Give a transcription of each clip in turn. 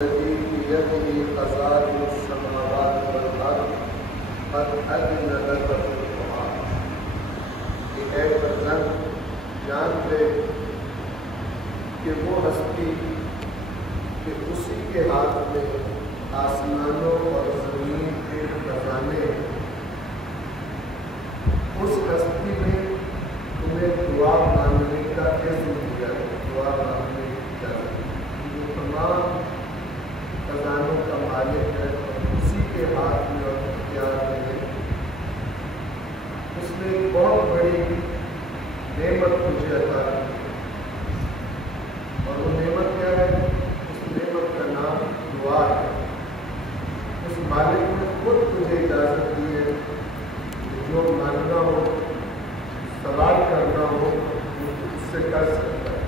الذي بيده خزائن السماوات والارض قد اذن لك في القرآن کہ اے فرزند جان لے کہ وہ ہستی کہ اسی کے ہاتھ میں آسمانوں اور زمین کے خزانے، اس ہستی نے تمہیں دعا مانگنے کا عزم دیا ہے، دعا مانگنے کی اجازت، جو تمام خزانوں کا مالک ہے، اسی کے ہاتھ میں اور اختیار میں ہے۔ اس نے ایک بہت بڑی نعمت مجھے عطا کی، اور وہ نعمت کیا ہے؟ اس نعمت کا نام دعا ہے۔ اس مالک نے خود تجھے اجازت دی ہے کہ جو مانگنا ہو، سوال کرنا ہو، وہ اس سے کر سکتا ہے۔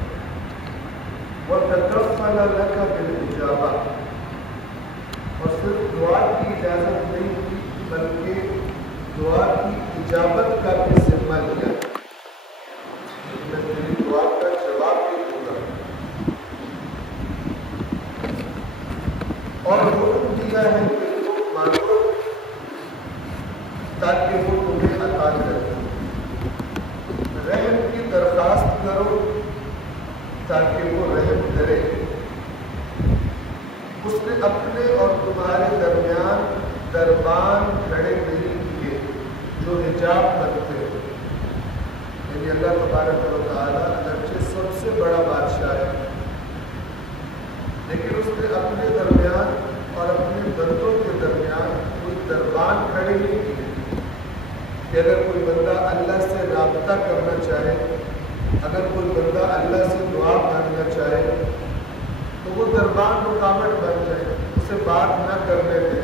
وَتَكَفَّلَ لَكَ بِالْإِجَابَةِ، اور صرف دعا کی اجازت نہیں دی بلکہ دعا کی اجابت کا بھی ذمہ لیا، میں تیری دعا کا جواب بھی دوں گا، اور حکم دیا ہے کہ تم مانگو تاکہ وہ تمہیں عطا کرے، رحم کی درخواست کرو تاکہ وہ رحم کرے۔ اس نے اپنے اور تمہارے درمیان دربان کھڑے نہیں کیے جو حجاب کرتے ہیں، یعنی اللہ تبارک و تعالیٰ اگرچہ سب سے بڑا بادشاہ ہے، لیکن اس نے اپنے درمیان اور اپنے بندوں کے درمیان کوئی دربان کھڑے نہیں کیے کہ اگر کوئی بندہ اللہ سے رابطہ کرنا چاہے، اگر کوئی بندہ اللہ سے دعا مانگنا چاہے تو وہ دربان رکاوٹ بن جائے، اسے بات نہ کرنے دے،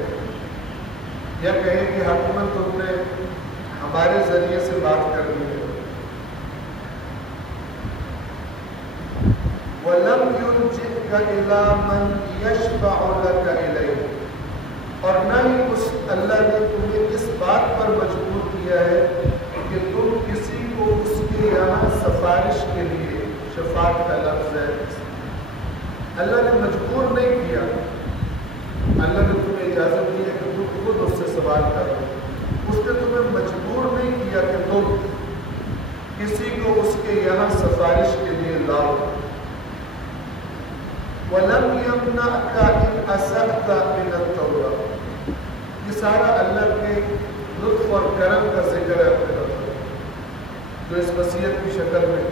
یا کہے کہ حکومت تم نے ہمارے ذریعے سے بات کرنی ہے۔ وَلَمْ يُلْجِئْكَ إِلَىٰ مَنْ يَشْفَعُ لَكَ إِلَيْهِ، اور نہ ہی اس اللہ نے تمہیں اس بات پر مجبور کیا ہے کہ تم کسی کو اس کے یہاں سفارش کے لیے، شفاعت کا لفظ ہے، اللہ نے مجبور نہیں کیا، اللہ نے تمہیں اجازت دی ہے کہ تم خود اس سے سوال کرو، اس نے تمہیں مجبور نہیں کیا کہ تم کسی کو اس کے یہاں سفارش کے لیے لاؤ۔ وَلَمْ يَمْنَعْكَ إِنْ أَسَأْتَ مِنَ التَّوْبَةِ، یہ سارا اللہ کے لطف اور کرم کا ذکر ہے اپنے طرف، جو اس وصیت کی شکل میں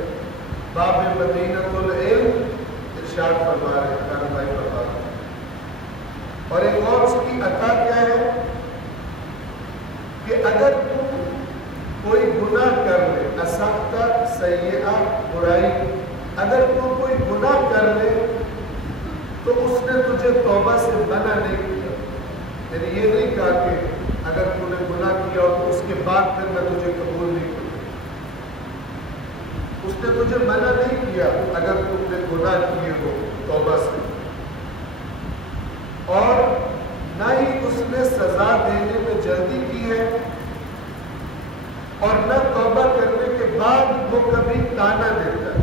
باب مدینۃ العلم ارشاد فرما رہے ہیں، خان بھائی فرما رہے ہیں۔ اور ایک اور اس کی عطا کیا ہے کہ اگر تم کوئی گناہ کر لے، اسقطہ سیئہ برائی، اگر تم کوئی گناہ کر لے تو اس نے تجھے توبہ سے منع نہیں کیا، یعنی یہ نہیں کہا کہ اگر تم نے گناہ کیا اور تو اس کے بعد پھر میں تجھے قبول نہیں کروں، اس نے تجھے منع نہیں کیا اگر تم نے گناہ کیے ہو توبہ سے، اور نہ ہی اس نے سزا دینے میں جلدی کی ہے، اور نہ توبہ کرنے کے بعد وہ کبھی تانا دیتا ہے،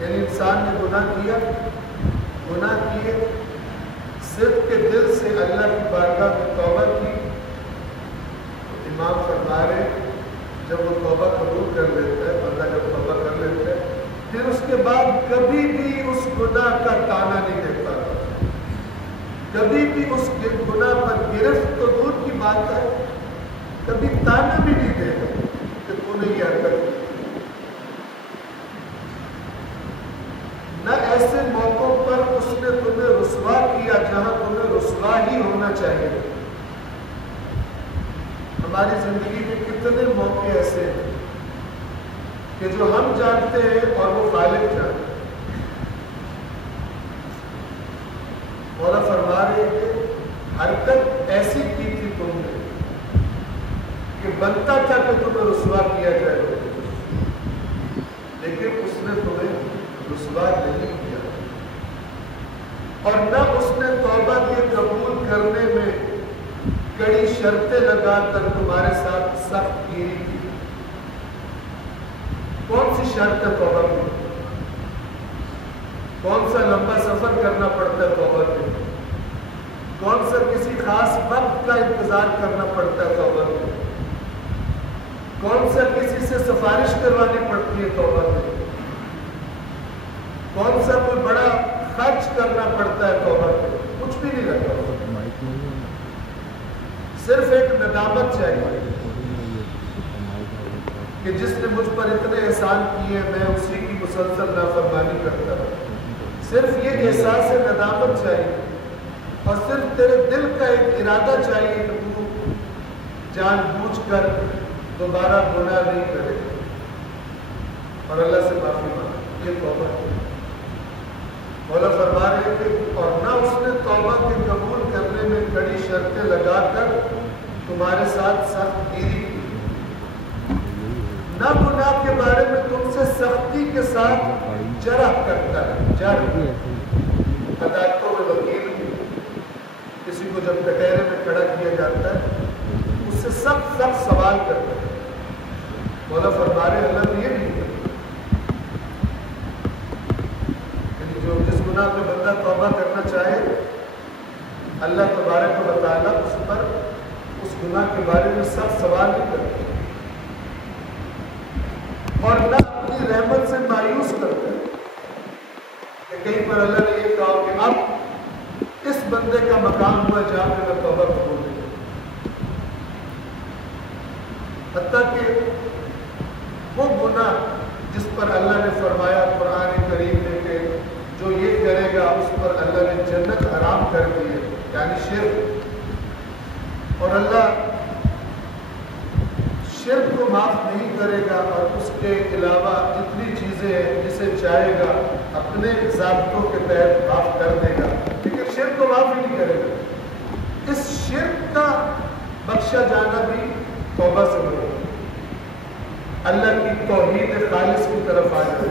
یعنی انسان نے گناہ کیے صرف کے دل سے اللہ کی بارگاہ میں توبہ کی، امام فرما رہے جب وہ توبہ قبول کر لیتا ہے، بندہ جب توبہ کر لیتا ہے پھر اس کے بعد کبھی بھی اس گناہ کا تانا نہیں دیتا، کبھی بھی اس گناہ پر گرفت تو دور کی بات ہے، کبھی تانا بھی نہیں دے گا کہ تو نے یہ حرکت کی۔ نہ ایسے موقعوں پر اس نے تمہیں رسوا کیا جہاں تمہیں رسوا ہی ہونا چاہیے۔ ہماری زندگی میں کتنے موقع ایسے ہیں کہ جو ہم جانتے ہیں اور وہ خالق جانتے ہیں۔ مولا فرما رہے کہ حرکت ایسی کی تھی تم نے کہ بنتا تھا کہ تمہیں رسوا کیا جائے، لیکن اس نے تمہیں رسوا نہیں کیا، اور نہ اس نے توبہ کے قبول کرنے میں کڑی شرطیں لگا کر تمہارے ساتھ سخت گیری کی۔ کون سی شرط ہے توبہ کی؟ کون سا لمبا سفر کرنا پڑتا ہے توبہ کے لیے؟ کون سا کسی خاص وقت کا انتظار کرنا پڑتا ہے توبہ کے لیے؟ کون سا کسی سے سفارش کروانی پڑتی ہے توبہ کے لیے؟ کون سا کوئی بڑا خرچ کرنا پڑتا ہے توبہ کے لیے؟ کچھ بھی نہیں رکھا، صرف ایک ندامت چاہیے کہ جس نے مجھ پر اتنے احسان کیے میں اسی کی مسلسل نافرمانی کرتا ہوں۔ صرف یہ احساس ندامت چاہیے اور صرف تیرے دل کا ایک ارادہ چاہیے کہ تو جان بوجھ کر دوبارہ گناہ نہیں کرے اور اللہ سے معافی مانگے۔ یہ توبہ ہے۔ مولا فرما رہے کہ اور نہ اس نے توبہ کے قبول کرنے میں کڑی شرطیں لگا کر تمہارے ساتھ سخت گیری کی، نہ گناہ کے بارے میں تم سے سختی کے ساتھ جرح کرتا ہے۔ جرح عدالتوں میں وکیل کسی کو جب کٹہرے میں کھڑا کیا جاتا ہے اس سے سخت سخت سوال کرتا ہے۔ مولا فرما رہے اللہ نے یہ نہیں کیا، جو جس گناہ پہ بندہ توبہ کرنا چاہے اللہ تبارک و تعالیٰ اس پر اس گناہ کے بارے میں سخت سوال نہیں کرتے اور نہ اپنی رحمت سے مایوس کرتے کہ کہیں پر اللہ نے یہ کہا کہ اب اس بندے کا مقام ہوا جہاں پہ میں توبہ قبول نہیں کروں، حتیٰ کہ وہ گناہ جس پر اللہ نے فرمایا قرآن کریم میں کہ جو یہ کرے گا اس پر اللہ نے جنت حرام کر دی ہے، یعنی شرک، اور اللہ شرک کو معاف نہیں کرے گا اور اس کے علاوہ جتنی چیزیں ہیں جسے چاہے گا اپنے ضابطوں کے تحت معاف کر دے گا، لیکن شرک کو معاف ہی نہیں کرے گا۔ اس شرک کا بخشا جانا بھی توبہ سے بنے، اللہ کی توحید خالص کی طرف آ جائے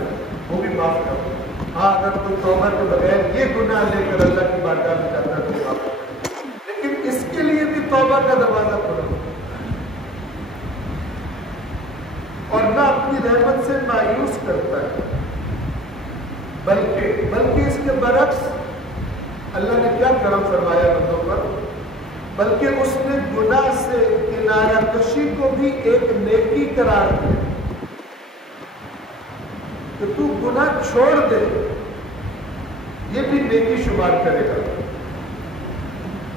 وہ بھی معاف کر دے۔ ہاں اگر کوئی توبہ کے بغیر یہ گناہ لے کر اللہ کی بارگاہ میں جاتا ہے تو معاف کرے، لیکن اس کے لیے بھی توبہ کا دروازہ کھلا اور نہ اپنی رحمت سے مایوس کرتا ہے، بلکہ اس کے برعکس اللہ نے کیا کرم فرمایا بندوں پر، بلکہ اس نے گناہ سے کنارہ کشی کو بھی ایک نیکی قرار دیا کہ تو گناہ چھوڑ دے، یہ بھی نیکی شمار کرے گا،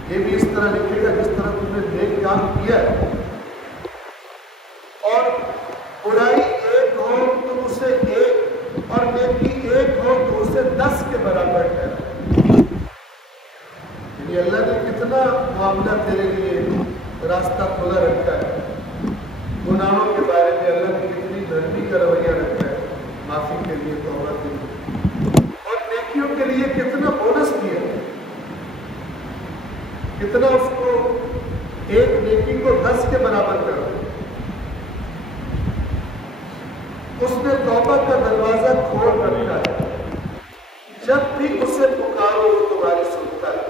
یہ بھی اس طرح لکھے گا جس طرح تم نے نیک کام کیا ہے، اور برائی ایک ہو تو اسے ایک اور نیکی ایک ہو تو اسے 10 کے برابر ہے۔ یعنی اللہ نے کتنا معاملہ تیرے لیے راستہ کھلا رکھا ہے، گناہوں کے بارے میں اللہ نے کتنی نرمی کا رویہ رکھا ہے، معافی کے لیے، توبہ کے لیے، اور نیکیوں کے لیے کتنا بونس دیا، کتنا اس کو ایک نیکی کو 10 کے برابر کر دیا۔ اس نے توبہ کا دروازہ کھول رکھا ہے، جب بھی اسے پکارو وہ تمہاری سنتا ہے،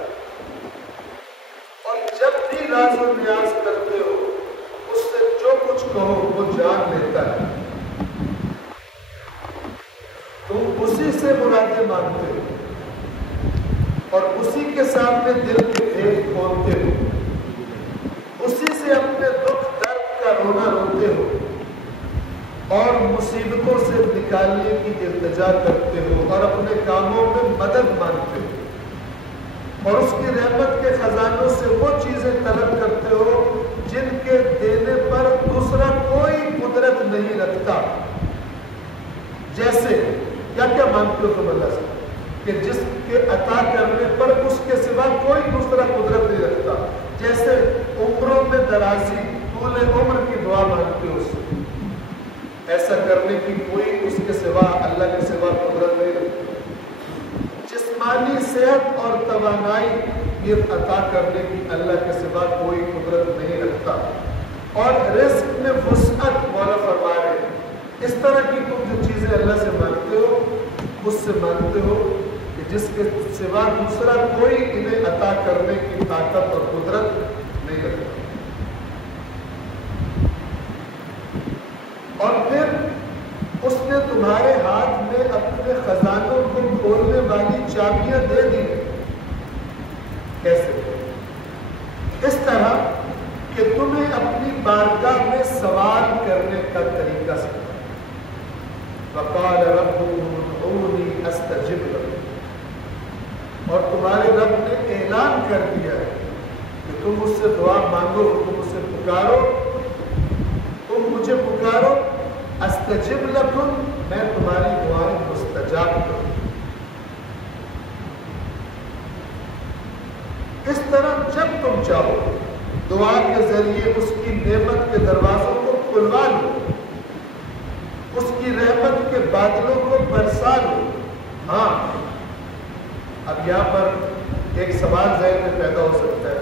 اور جب بھی راز و نیاز کرتے ہو اس سے جو کچھ کہو وہ جان لیتا ہے، تم اسی سے مرادیں مانگتے ہو اور اسی کے سامنے دل کے بھیج کھولتے ہو، اسی سے اپنے دکھ درد کا رونا روتے ہو اور مصیبتوں سے نکالنے کی التجا کرتے ہو اور اپنے کاموں میں مدد مانگتے ہو اور اس کی رحمت کے خزانوں سے وہ چیزیں طلب کرتے ہو جن کے دینے پر دوسرا کوئی قدرت نہیں رکھتا۔ جیسے کیا مانگتے ہو تم اللہ سے کہ جس کے عطا کرنے پر اس کے سوا کوئی دوسرا قدرت نہیں رکھتا، جیسے عمروں میں درازی، طول عمر کی دعا مانگتے ہو، اس سے ایسا کرنے کی کوئی اس کے سوا اللہ کے سوا قدرت نہیں رکھتا، جسمانی صحت اور توانائی یہ عطا کرنے کی اللہ کے سوا کوئی قدرت نہیں رکھتا، اور رزق میں وسعت مولا فرما رہے ہیں۔ اس طرح کی تم جو چیزیں اللہ سے مانگتے ہو اس سے مانگتے ہو کہ جس کے سوا دوسرا کوئی انہیں عطا کرنے کی طاقت اور قدرت نہیں رکھتا، اور پھر اس نے تمہارے ہاتھ میں اپنے خزانوں کو کھولنے والی چابیاں دے دی. کیسے؟ اس طرح کہ تمہیں اپنی بارگاہ میں سوال کرنے کا طریقہ سکھا. وقال ربكم ادعوني استجب لكم. اور تمہارے رب نے اعلان کر دیا ہے کہ تم مجھ سے دعا مانگو، تم مجھ سے پکارو، تم مجھے پکارو، استجب لکم، میں تمہاری دعائیں مستجاب کروں. اس طرح جب تم چاہو دعا کے ذریعے اس کی نعمت کے دروازوں کو کھلوا لو، اس کی رحمت کے بادلوں کو برسا لو. ہاں، اب یہاں پر ایک سوال ذہن میں پیدا ہو سکتا ہے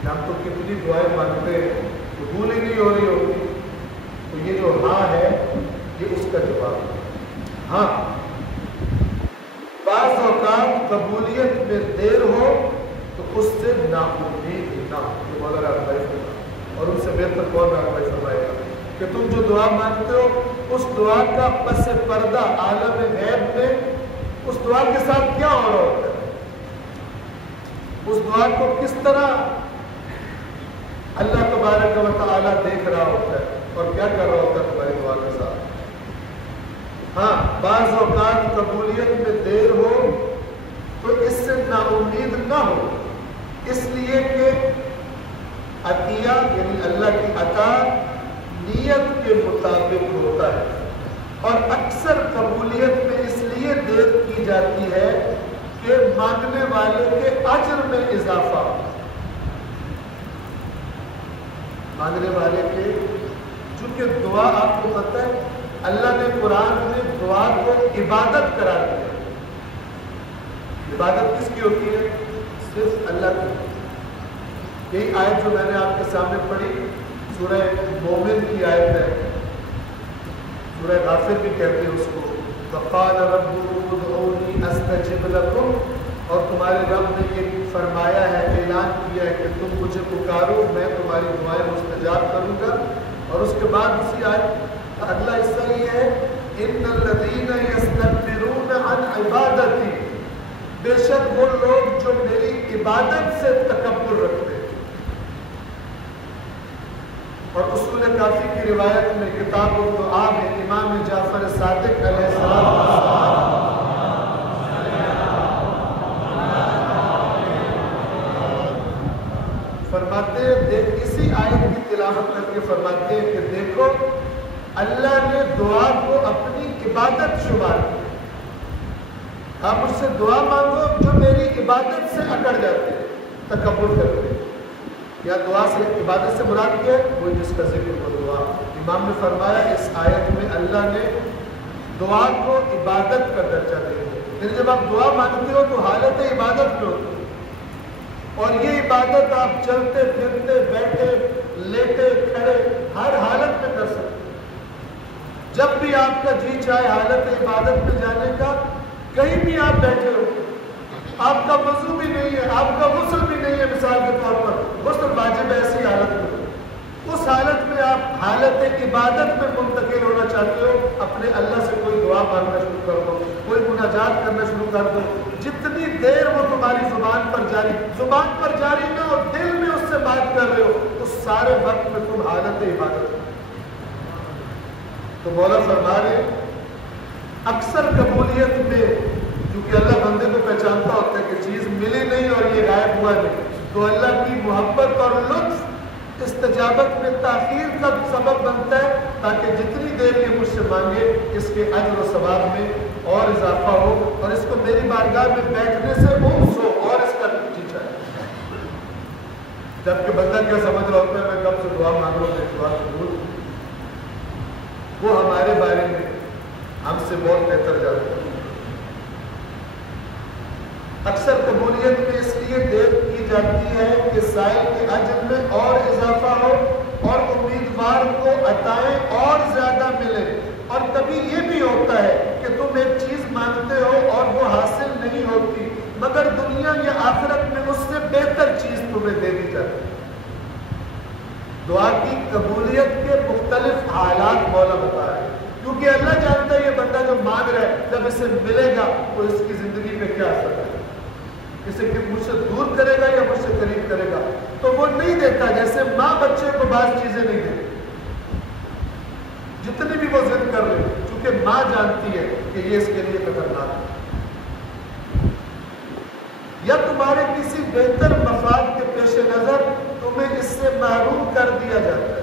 کہ ہم تو کتنی دعائیں مانگتے ہیں، قبول ہی نہیں ہو رہی ہوگی. تو یہ جو ہاں ہے یہ اس کا جواب ہے. ہاں، بعض اوقات قبولیت میں دیر ہو تو اس سے ناامید نہ ہو. یہ مولانا رہنمائی فرمائے، اور ان سے بہتر کون رہنمائی فرمائے گا کہ تم جو دعا مانگتے ہو اس دعا کا پس پردہ عالم غیب میں اس دعا کے ساتھ کیا ہو رہا ہوتا ہے، اس دعا کو کس طرح اللہ تبارک و تعالیٰ دیکھ رہا ہوتا ہے اور کیا کر رہا ہوتا ہے تمہاری دعا کے ساتھ. ہاں، بعض اوقات قبولیت میں دیر ہو تو اس سے نا امید نہ ہو، اس لیے کہ عطیہ یعنی اللہ کی عطا نیت کے مطابق ہوتا ہے. اور اکثر قبولیت میں اس لیے دیر کی جاتی ہے کہ مانگنے والے کے اجر میں اضافہ ہو. مانگنے والے کے، چونکہ دعا آپ کو پتہ ہے اللہ نے قرآن میں دعا کو عبادت قرار دیا. عبادت کس کی ہوتی ہے؟ صرف اللہ کی. یہی آیت جو میں نے آپ کے سامنے پڑھی سورہ مومن کی آیت ہے، سورہ غافر بھی کہتے ہیں اس کو. وقال ربكم ادعوني استجب لكم، اور تمہارے رب نے یہ فرمایا ہے، اعلان کیا ہے کہ تم مجھے پکارو، میں تمہاری دعائیں مستجاب کروں گا. اور اس کے بعد اسی آیت اگلا حصہ یہ ہے، ان الذين يستكبرون عن عبادتي، بے شک وہ لوگ جو میری عبادت سے تکبر رکھتے ہیں. اور اصول کافی کی روایت میں کتاب الدعا میں امام جعفر صادق علیہ السلام فرماتے ہیں، اسی آیت کی تلاوت کر کے فرماتے ہیں کہ دیکھو اللہ نے دعا کو اپنی عبادت شمار کی. آپ مجھ سے دعا مانگو جو میری عبادت سے اکڑ جاتے ہیں، تکبر کرتے ہیں. یا دعا سے عبادت سے مراد کیا ہے؟ وہ جس کا ذکر ہو دعا. امام نے فرمایا اس آیت میں اللہ نے دعا کو عبادت کا درجہ دیا. پھر جب آپ دعا مانگتے ہو تو حالت عبادت میں ہوتی ہے، اور یہ عبادت آپ چلتے پھرتے بیٹھے لیٹے کھڑے ہر حالت میں کر سکتے. جب بھی آپ کا جی چاہے حالت عبادت میں جانے کا، کہیں بھی آپ بیٹھے ہو، آپ کا وضو بھی نہیں ہے، آپ کا غسل بھی نہیں ہے، مثال کے طور پر غسل واجب ہے ایسی حالت میں، اس حالت میں آپ حالت عبادت میں منتقل ہونا چاہتے ہو، اپنے اللہ سے کوئی دعا مانگنا شروع کر دو، کوئی مناجات کرنا شروع کر دو. جتنی دیر وہ تمہاری زبان پر جاری نہ ہو، دل میں اس سے بات کر رہے ہو، اس سارے وقت میں تم حالت عبادت. تو مولا فرما رہے اکثر قبولیت میں کیونکہ اللہ بندے کو پہچانتا ہوتا ہے کہ چیز ملی نہیں اور یہ غائب ہوا نہیں، تو اللہ کی محبت اور لطف استجابت میں تاخیر کا سبب بنتا ہے تاکہ جتنی دیر یہ مجھ سے مانگے اس کے اجر و ثواب میں اور اضافہ ہو اور اس کو میری بارگاہ میں بیٹھنے سے انس ہو اور اس کا جی چاہے. جبکہ بندہ کیا سمجھ رہا ہوتا ہے میں کب سے دعا مانگ رہا ہوں، دعا قبول. وہ ہمارے بارے میں ہم سے بہت بہتر جانتا ہے. اکثر قبولیت میں اس لیے دیر کی جاتی ہے کہ سائل کے اجر میں اور اضافہ ہو اور امیدوار کو عطائیں اور زیادہ ملے. اور کبھی یہ بھی ہوتا ہے کہ تم ایک چیز مانگتے ہو اور وہ حاصل نہیں ہوتی مگر دنیا یا آخرت میں اس سے بہتر چیز تمہیں دے دی جاتی. دعا کی قبولیت کے مختلف حالات مولا بتا رہے ہیں. کیونکہ اللہ جانتا ہے یہ بندہ جو مانگ رہا ہے جب اسے ملے گا تو اس کی زندگی پہ کیا اثر ہے، اسے مجھ سے دور کرے گا یا مجھ سے قریب کرے گا. تو وہ نہیں دیتا، جیسے ماں بچے کو بعض چیزیں نہیں دیتی جتنی بھی وہ ضد کر لے، کیونکہ ماں جانتی ہے کہ یہ اس کے لیے خطرناک ہے. یا تمہارے کسی بہتر مفاد کے پیش نظر تمہیں اس سے محروم کر دیا جاتا ہے،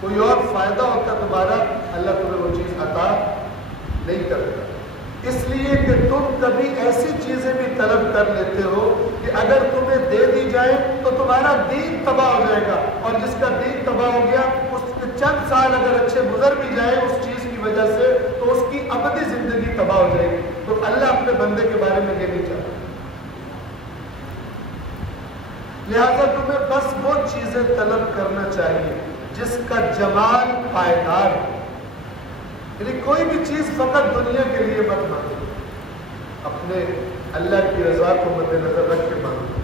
کوئی اور فائدہ ہوتا تمہارا، اللہ تمہیں وہ چیز عطا نہیں کرتا، اس لیے کہ تم کبھی ایسی چیزیں بھی طلب کر لیتے ہو کہ اگر تمہیں دے دی جائے تو تمہارا دین تباہ ہو جائے گا، اور جس کا دین تباہ ہو گیا اس کے چند سال اگر اچھے گزر بھی جائے اس چیز کی وجہ سے تو اس کی ابدی زندگی تباہ ہو جائے گی. تو اللہ اپنے بندے کے بارے میں یہ نہیں چاہتا. لہذا تمہیں بس وہ چیزیں طلب کرنا چاہیے جس کا جمال پائیدار ہو، یعنی کوئی بھی چیز فقط دنیا کے لیے مت مانگو، اپنے اللہ کی رضا کو مد نظر رکھ کے مانگو،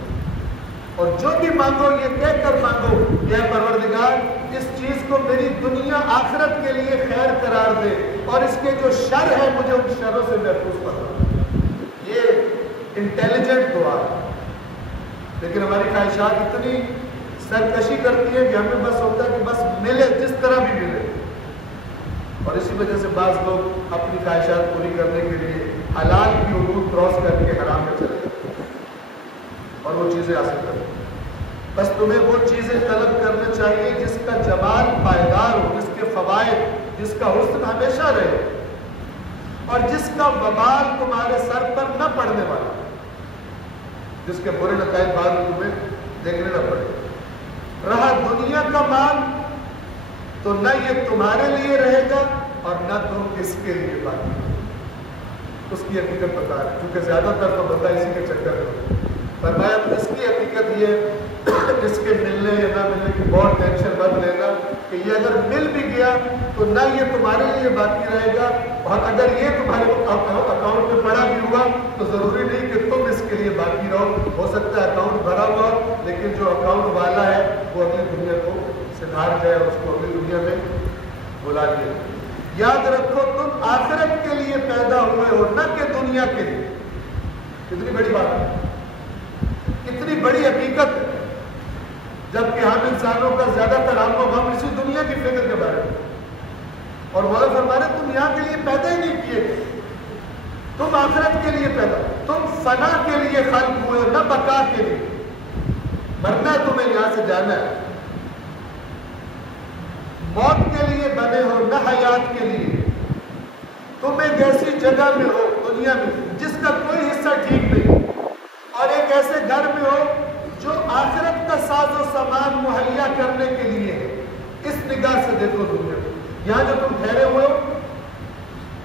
اور جو بھی مانگو یہ کہہ کر مانگو کہ اے پروردگار اس چیز کو میری دنیا آخرت کے لیے خیر قرار دے، اور اس کے جو شر ہے مجھے ان شروں سے محفوظ فرما. یہ انٹیلیجنٹ دعا ہے. لیکن ہماری خواہشات اتنی سرکشی کرتی ہے کہ ہمیں بس ہوتا ہے کہ بس ملے جس طرح بھی ملے، اور اسی وجہ سے بعض لوگ اپنی خواہشات پوری کرنے کے لیے حلال کی حدود کراس کر کے حرام میں چلے جاتے ہیں اور وہ چیزیں حاصل کرتے ہیں. بس تمہیں وہ چیزیں طلب کرنا چاہیے جس کا جمال پائیدار ہو، جس کے فوائد، جس کا حسن ہمیشہ رہے، اور جس کا وبال تمہارے سر پر نہ پڑنے والا، جس کے برے نتائج بعد تمہیں دیکھنے نہ پڑے. رہا دنیا کا مال تو نہ یہ تمہارے لیے رہے گا اور نہ تم اس کے لیے باقی، اس کی حقیقت بتا رہے ہیں کیونکہ زیادہ تر تو بندہ اسی کے چکر میں. فرمایا اس کی حقیقت یہ اس کے ملنے یا نہ ملنے کی بہت ٹینشن مت لینا کہ یہ اگر مل بھی گیا تو نہ یہ تمہارے لیے باقی رہے گا، اور اگر یہ تمہارے اکاؤنٹ میں پڑا بھی ہوا تو ضروری نہیں کہ تم اس کے لیے باقی رہو. ہو سکتا ہے اکاؤنٹ بھرا ہوا لیکن جو اکاؤنٹ والا ہے وہ اگلی دنیا کو سدھار جائے اور اس کو اگلی دنیا میں بلا دے. یاد رکھو تم آخرت کے لیے پیدا ہوئے ہو نہ کہ دنیا کے لیے. کتنی بڑی بات ہے، کتنی بڑی حقیقت ہے، جبکہ ہم انسانوں کا زیادہ تر ہم اسی دنیا کی فکر کے بارے میں، اور مولا فرما رہے تم یہاں کے لیے پیدا ہی نہیں کیے، تم آخرت کے لیے پیدا، تم فنا کے لیے خلق ہوئے ہو نہ بقا کے لیے. مرنا تمہیں یہاں سے جانا ہے، موت کے لیے بنے ہو نہ حیات کے لیے. تم ایک ایسی جگہ میں ہو دنیا میں جس کا کوئی حصہ ٹھیک نہیں، اور ایک ایسے گھر میں ہو جو آخرت کا ساز و سامان مہیا کرنے کے لیے ہے. اس نگاہ سے دیکھو دنیا کو. یہاں جو تم ٹھہرے ہوئے ہو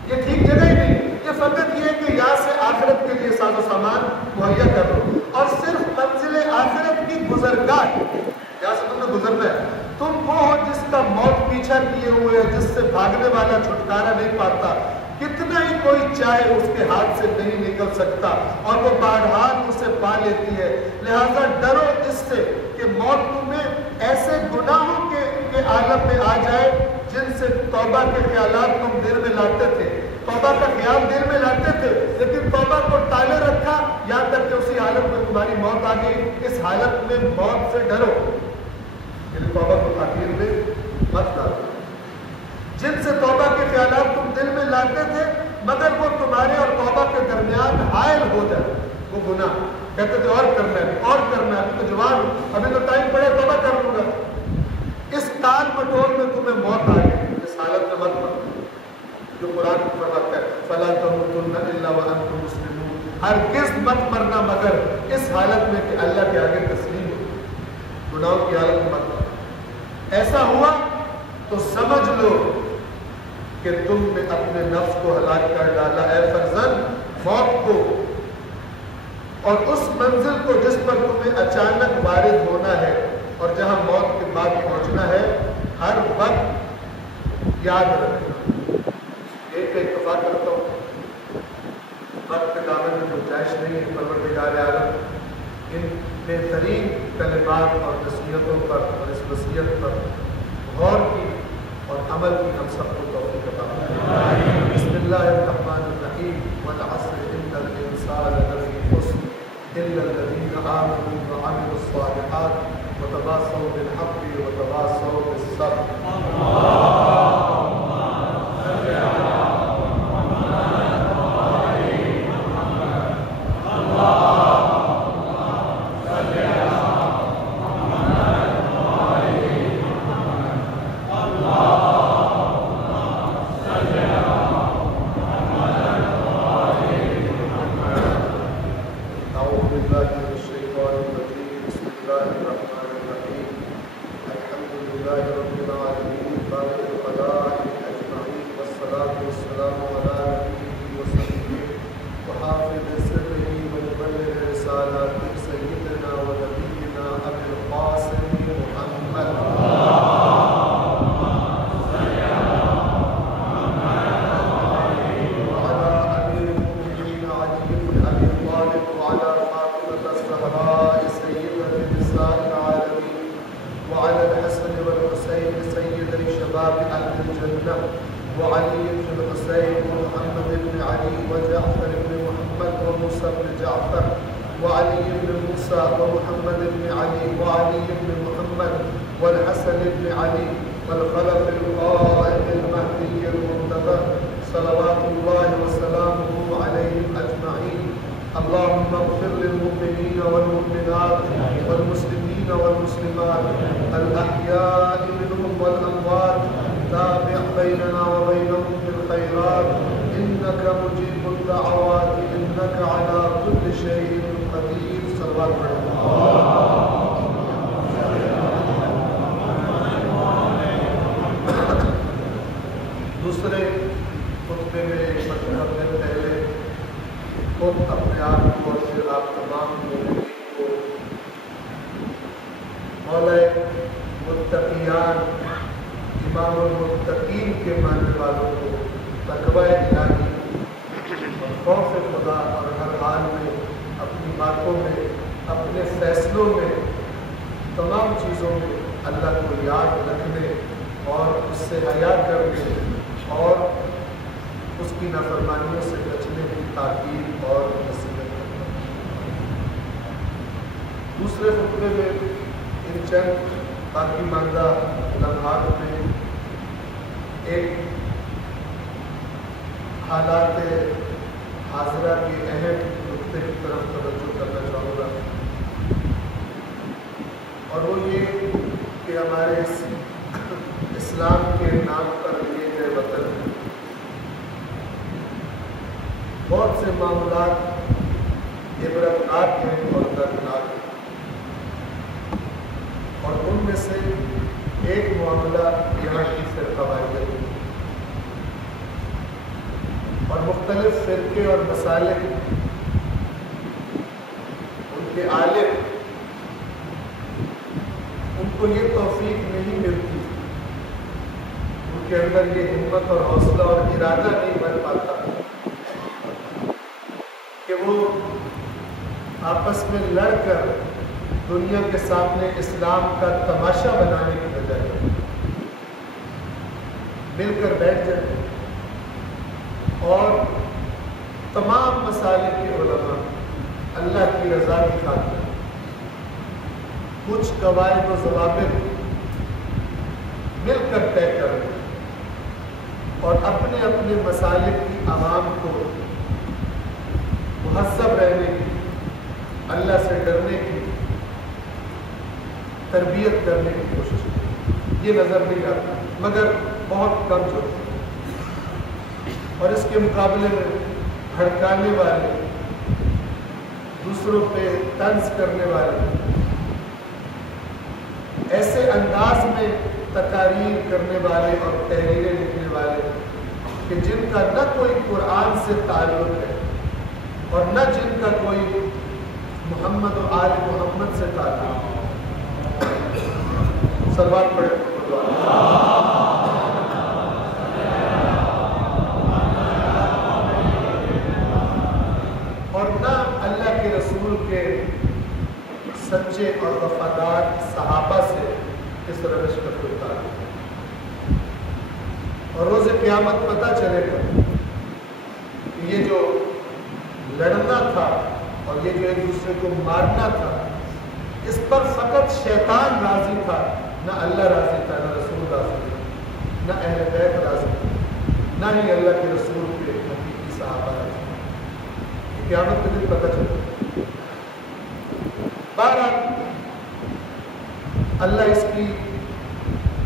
یہ ٹھیک جگہ ہی نہیں، یہ فقط یہ ہے کہ یہاں سے آخرت کے لیے ساز و سامان مہیا کر لو، اور صرف منزل آخرت کی گزرگاہ یہاں سے تم نے گزرنا ہے. تم وہ ہو جس کا موت پیچھا کیے ہوئے ہے، جس سے بھاگنے والا چھٹکارا نہیں پاتا، کتنا ہی کوئی چاہے اس کے ہاتھ سے نہیں نکل سکتا، اور وہ بہرحال اسے پا لیتی ہے. لہذا ڈرو اس سے کہ موت تمہیں ایسے گناہوں کے عالم میں آ جائے جن سے توبہ کے خیالات تم دل میں لاتے تھے. توبہ کا خیال دل میں لاتے تھے لیکن توبہ کو ٹالے رکھا یہاں تک کہ اسی حالت میں تمہاری موت آ گئی. اس حالت میں موت سے ڈرو، یعنی توبہ کو تاخیر میں مت ڈالو. جن سے توبہ کے خیالات تم دل میں لاتے تھے مگر وہ تمہارے اور توبہ کے درمیان حائل ہو جائے، وہ گناہ کہتے تھے اور کرنا ہے اور کرنا ہے، ابھی تو جوان ہوں، ابھی تو ٹائم پڑے توبہ کر لوں گا. اس ٹال مٹول میں تمہیں موت آ گئی، اس حالت میں مت مرو جو قرآن کو فرماتا ہے فَلَا تَمُوتُنَّ إِلَّا وَأَنْتُمْ مُسْلِمُونَ. ہرگز مت مرنا مگر اس حالت میں کہ اللہ کے آگے تسلیم ہو، گناہوں کی حالت میں مت مرنا. ایسا ہوا تو سمجھ لو کہ تم نے اپنے نفس کو ہلاک کر ڈالا. اے فرزند موت کو اور اس منزل کو جس پر تمہیں اچانک وارد ہونا ہے اور جہاں موت کے بعد پہنچنا ہے ہر وقت یاد رکھنا. ایک اتفاق کرتا ہوں، وقت کے دامن میں گنجائش نہیں ہے. پروردگار عالم ان بہترین کلمات اور نصیحتوں پر اور اس وصیت پر غور کی اور عمل کی ہم سب کو توفیق عطا فرمائے. الذين آمنوا وعملوا الصالحات وتواصوا بالحق وتواصوا بالصبر. وعلي بن الحسين ومحمد بن علي وجعفر بن محمد وموسى بن جعفر وعلي بن موسى ومحمد بن علي وعلي بن محمد والحسن بن علي والخلف القائم المهدي المنتظر صلوات الله وسلامه عليهم أجمعين. اللهم اغفر للمؤمنين والمؤمنات والمسلمين والمسلمات الأحياء منهم والأموات، تابع بيننا وبينهم بالخيرات، إنك مجيب الدعوات، إنك على كل شيء قدير. صلوات دوسرے خطبے میں ایک مرتبہ پہلے خود اپنے آپ کو اور پھر آپ تمام مومنین کو مولا متقیان امام المتقین کے ماننے والوں کو تقوی الہی اور خوف خدا اور ہر حال میں اپنی باتوں میں اپنے فیصلوں میں تمام چیزوں میں اللہ کو یاد رکھنے اور اس سے حیا کرنے اور اس کی نافرمانیوں سے بچنے کی تاکید اور نصیحت کرنا. دوسرے خطبے میں ان چند باقی ماندہ لمحات میں ایک حالات حاضرہ کے اہم نقطے کی طرف توجہ کرنا چاہوں گا، اور وہ یہ کہ ہمارے اسلام کے نام پر یہ ہے وطن، بہت سے معاملات عبرتناک ہیں اور دردناک ہیں، اور ان میں سے ایک معاملہ یہاں کی فرقہ واریت ہے، اور مختلف فرقے اور مسالک ان کے عالم ان کو یہ توفیق نہیں ملتی، ان کے اندر یہ ہمت اور حوصلہ اور ارادہ نہیں بن پاتا کہ وہ آپس میں لڑ کر دنیا کے سامنے اسلام کا تماشا بنانے کی بجائے مل کر بیٹھ جائیں اور تمام مسالک کے علماء اللہ کی رضا کی خاطر کچھ قواعد و ضوابط مل کر طے کریں اور اپنے اپنے مسالک کی عوام کو مہذب رہنے کی، اللہ سے ڈرنے کی تربیت کرنے کی کوشش کریں. یہ نظر نہیں آتا مگر بہت کم جو ہے، اور اس کے مقابلے میں بھڑکانے والے، دوسروں پہ طنز کرنے والے، ایسے انداز میں تقاریر کرنے والے اور تحریریں لکھنے والے کہ جن کا نہ کوئی قرآن سے تعلق ہے اور نہ جن کا کوئی محمد و آل محمد سے تعلق ہے. صلوات پڑھیں. اور نہ اللہ کے رسول کے سچے اور وفادار صحابہ سے اس روش کا کوئی تعلق ہے. اور روز قیامت پتہ چلے گا کہ یہ جو لڑنا تھا اور یہ جو ایک دوسرے کو مارنا تھا، اس پر فقط شیطان راضی تھا، نہ اللہ راضی تھا، نہ رسول راضی تھا، نہ اہل بیت راضی تھا، نہ ہی اللہ کے رسول کے حقیقی صحابہ راضی تھے۔ قیامت کے دن پتہ چلتا۔ بہرحال اللہ اس کی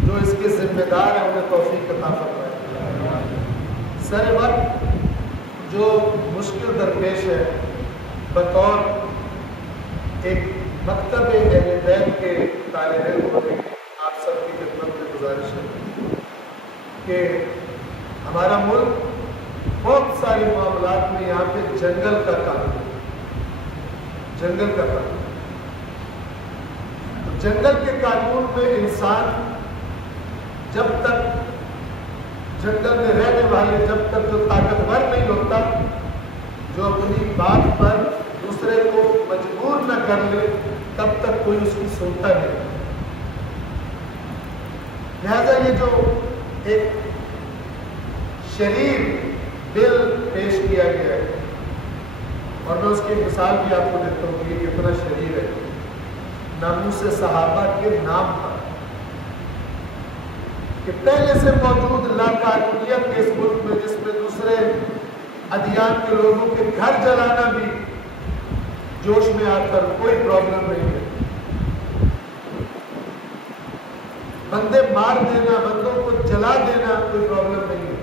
جو اس کے ذمہ دار ہیں انہیں توفیق عطا فرمائے۔ سر وقت جو مشکل درپیش ہے، بطور ایک مکتب اہل بیت کے طالب علم ہونے کی آپ سب کی خدمت میں گزارش ہے کہ ہمارا ملک بہت سارے معاملات میں یہاں پہ جنگل کا قانون ہے، جنگل کا قانون۔ جنگل کے قانون میں انسان جب تک جنگل میں رہنے والے جب تک جو طاقتور نہیں ہوتا، جو اپنی بات پر دوسرے کو مجبور نہ کر لے، تب تک کوئی اس کی سنتا نہیں۔ لہذا یہ جو ایک شریر بل پیش کیا گیا ہے، اور میں اس کی مثال بھی آپ کو دیتا ہوں کہ یہ کتنا شریر ہے۔ ناموس صحابہ کے نام پر کہ پہلے سے موجود لاقانونیت کے اس ملک میں، جس میں دوسرے ادیان کے لوگوں کے گھر جلانا بھی جوش میں آ کر کوئی پرابلم نہیں ہے، بندے مار دینا، بندوں کو جلا دینا کوئی پرابلم نہیں ہے۔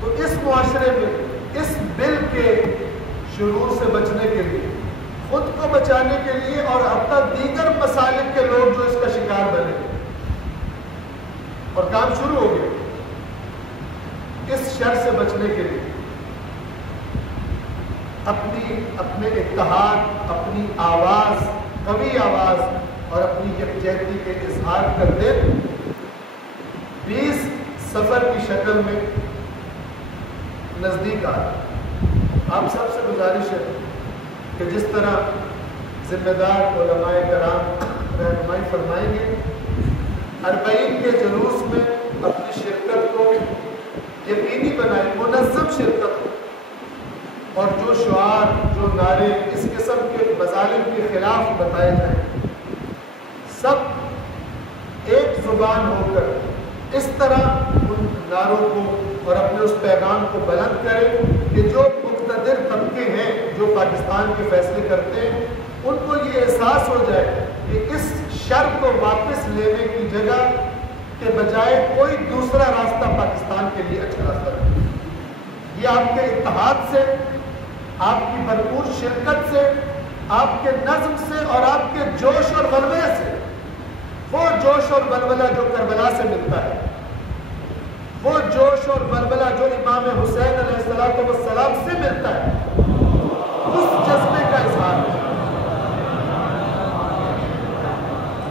تو اس معاشرے میں اس بل کے شرور سے بچنے کے لیے، خود کو بچانے کے لیے، اور حتیٰ دیگر مسالک کے لوگ جو اس کا شکار بنے، اور کام شروع ہو گیا اس شر سے بچنے کے لیے اپنے اتحاد، اپنی آواز، قوی آواز اور اپنی یکجہتی کے اظہار کرتے 20 سفر کی شکل میں نزدیک آ رہے۔ آپ سب سے گزارش ہے کہ جس طرح ذمہ دار علماء کرام رہنمائی فرمائیں گے، 40 کے جلوس میں اپنی شرکت کو یقینی بنائیں، منظم شرکت ہو، اور جو شعار، جو نعرے اس قسم کے مظالم کے خلاف بتائے جائیں، سب ایک زبان ہو کر اس طرح ان نعروں کو اور اپنے اس پیغام کو بلند کریں کہ جو مقتدر طبقے ہیں جو پاکستان کے فیصلے کرتے ہیں، ان کو یہ احساس ہو جائے کہ اس شر کو واپس لینے کی جگہ کے بجائے کوئی دوسرا راستہ پاکستان کے لیے اچھا راستہ ہے۔ یہ آپ کے اتحاد سے، آپ کی بھرپور شرکت سے، آپ کے نظم سے اور آپ کے جوش اور ولولے سے، وہ جوش اور ولولہ جو کربلا سے ملتا ہے، وہ جوش اور ولولہ جو امام حسین علیہ السلام سے ملتا ہے، اس جذبے کا اظہار ہے،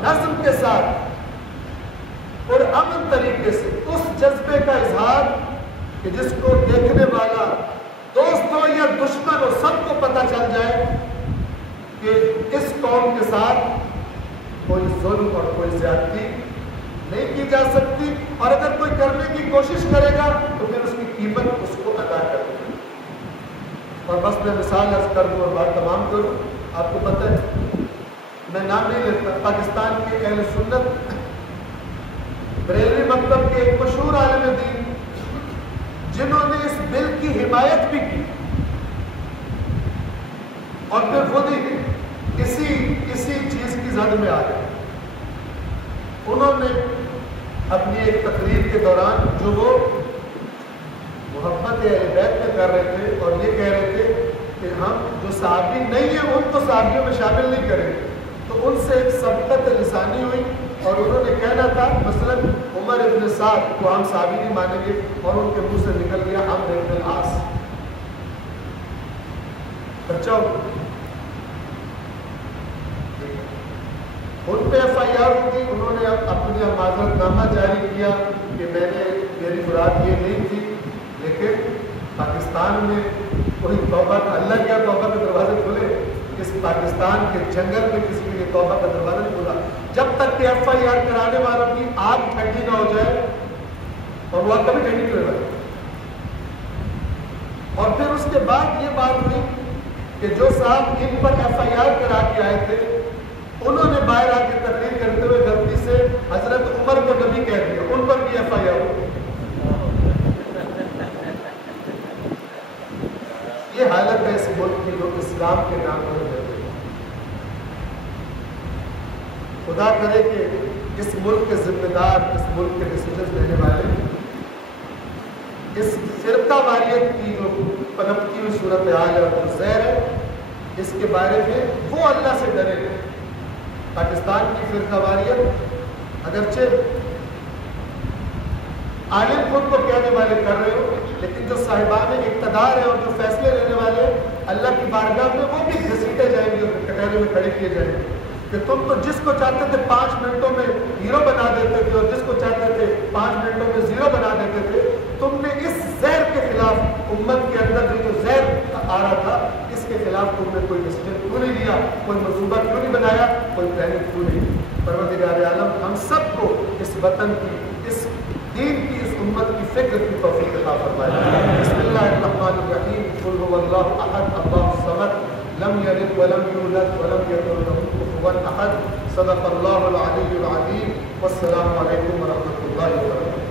نظم کے ساتھ اور امن طریقے سے اس جذبے کا اظہار کہ جس کو دیکھنے والا دوست ہو یا دشمن ہو، سب کو پتہ چل جائے کہ اس قوم کے ساتھ کوئی ظلم اور کوئی زیادتی نہیں کی جا سکتی، اور اگر کوئی کرنے کی کوشش کرے گا تو پھر اس کی قیمت اس کو ادا کرے گا۔ اور بس میں مثال عرض کر دوں اور بات تمام کروں۔ آپ کو پتہ ہے، میں نام نہیں لیتا، پاکستان کے اہل سنت بریلوی مکتب کے ایک مشہور عالم دین جنہوں نے اس بل کی حمایت بھی کی اور پھر خود ہی اسی چیز کی زد میں آ گئے، انہوں نے اپنی ایک تقریر کے دوران جو وہ محبت اہل بیت میں کر رہے تھے اور یہ کہہ رہے تھے کہ ہم جو صحابی نہیں ہیں ان کو صحابیوں میں شامل نہیں کریں گے، تو ان سے ایک سبقت لسانی ہوئی اور انہوں نے کہنا تھا مثلا عمر ابن سعد کو ہم صحابی نہیں مانیں گے، اور ان کے منہ سے نکل گیا عمرو ابن العاص۔ اچھا، ان پہ FIR ہوگی، انہوں نے اپنی معذرت نامہ جاری کیا کہ میری مراد یہ نہیں تھی، لیکن پاکستان میں کوئی توبہ کا، اللہ کیا توبہ کے دروازے کھلے، اس پاکستان کے جنگل میں کسی کے لیے توبہ کا دروازہ نہیں کھلا جب تک کہ FIR کرانے والوں کی آگ ٹھنڈی نہ ہو جائے، اور وہ کبھی ٹھنڈی نہیں ہوگا۔ اور پھر اس کے بعد یہ بات ہوئی کہ جو صاحب ان پر FIR کرا کے آئے تھے انہوں نے باہر آ کے تقریر کرتے ہوئے غلطی سے حضرت عمر کو نبی کہہ دیا، ان پر بھی FIR ہو۔ یہ حالت ہے اس ملک کی جو اسلام کے نام پر رہتے ہیں۔ خدا کرے کہ اس ملک کے ذمہ دار، اس ملک کے ڈیسیجن لینے والے اس فرقہ واریت کی جو پنپتی ہوئی صورتحال ہے اور زہر ہے، اس کے بارے میں وہ اللہ سے ڈرے۔ پاکستان کی فرقہ واریت اگرچہ عالم خود کو کہنے والے کر رہے ہو، لیکن جو صاحبان اقتدار ہیں اور جو فیصلے لینے والے اللہ کی بارگاہ میں وہ بھی گھسیٹے جائیں گے اور کٹہرے میں کھڑے کیے جائیں گے کہ تم تو جس کو چاہتے تھے 5 منٹوں میں ہیرو بنا دیتے تھے اور جس کو چاہتے تھے 5 منٹوں میں زیرو بنا دیتے تھے، تم نے اس زہر کے خلاف امت کے اندر جو زہر آ رہا تھا اس کے خلاف تم نے کوئی ڈیسیجن کیوں نہیں لیا، کوئی منصوبہ کیوں نہیں بنایا، کوئی پلاننگ کیوں نہیں کی؟ پروردگار عالم ہم سب کو اس وطن کی، اس دین کی، اس امت کی فکر کی توفیق عطا فرمائے۔ بسم اللہ الرحمن الرحیم، قل هو اللہ احد اللہ الصمد لم یلد ولم یولد ولم یکن له کفوا احد۔ صدق اللہ العلی العظیم۔ والسلام علیکم ورحمۃ اللہ وبرکاتہ۔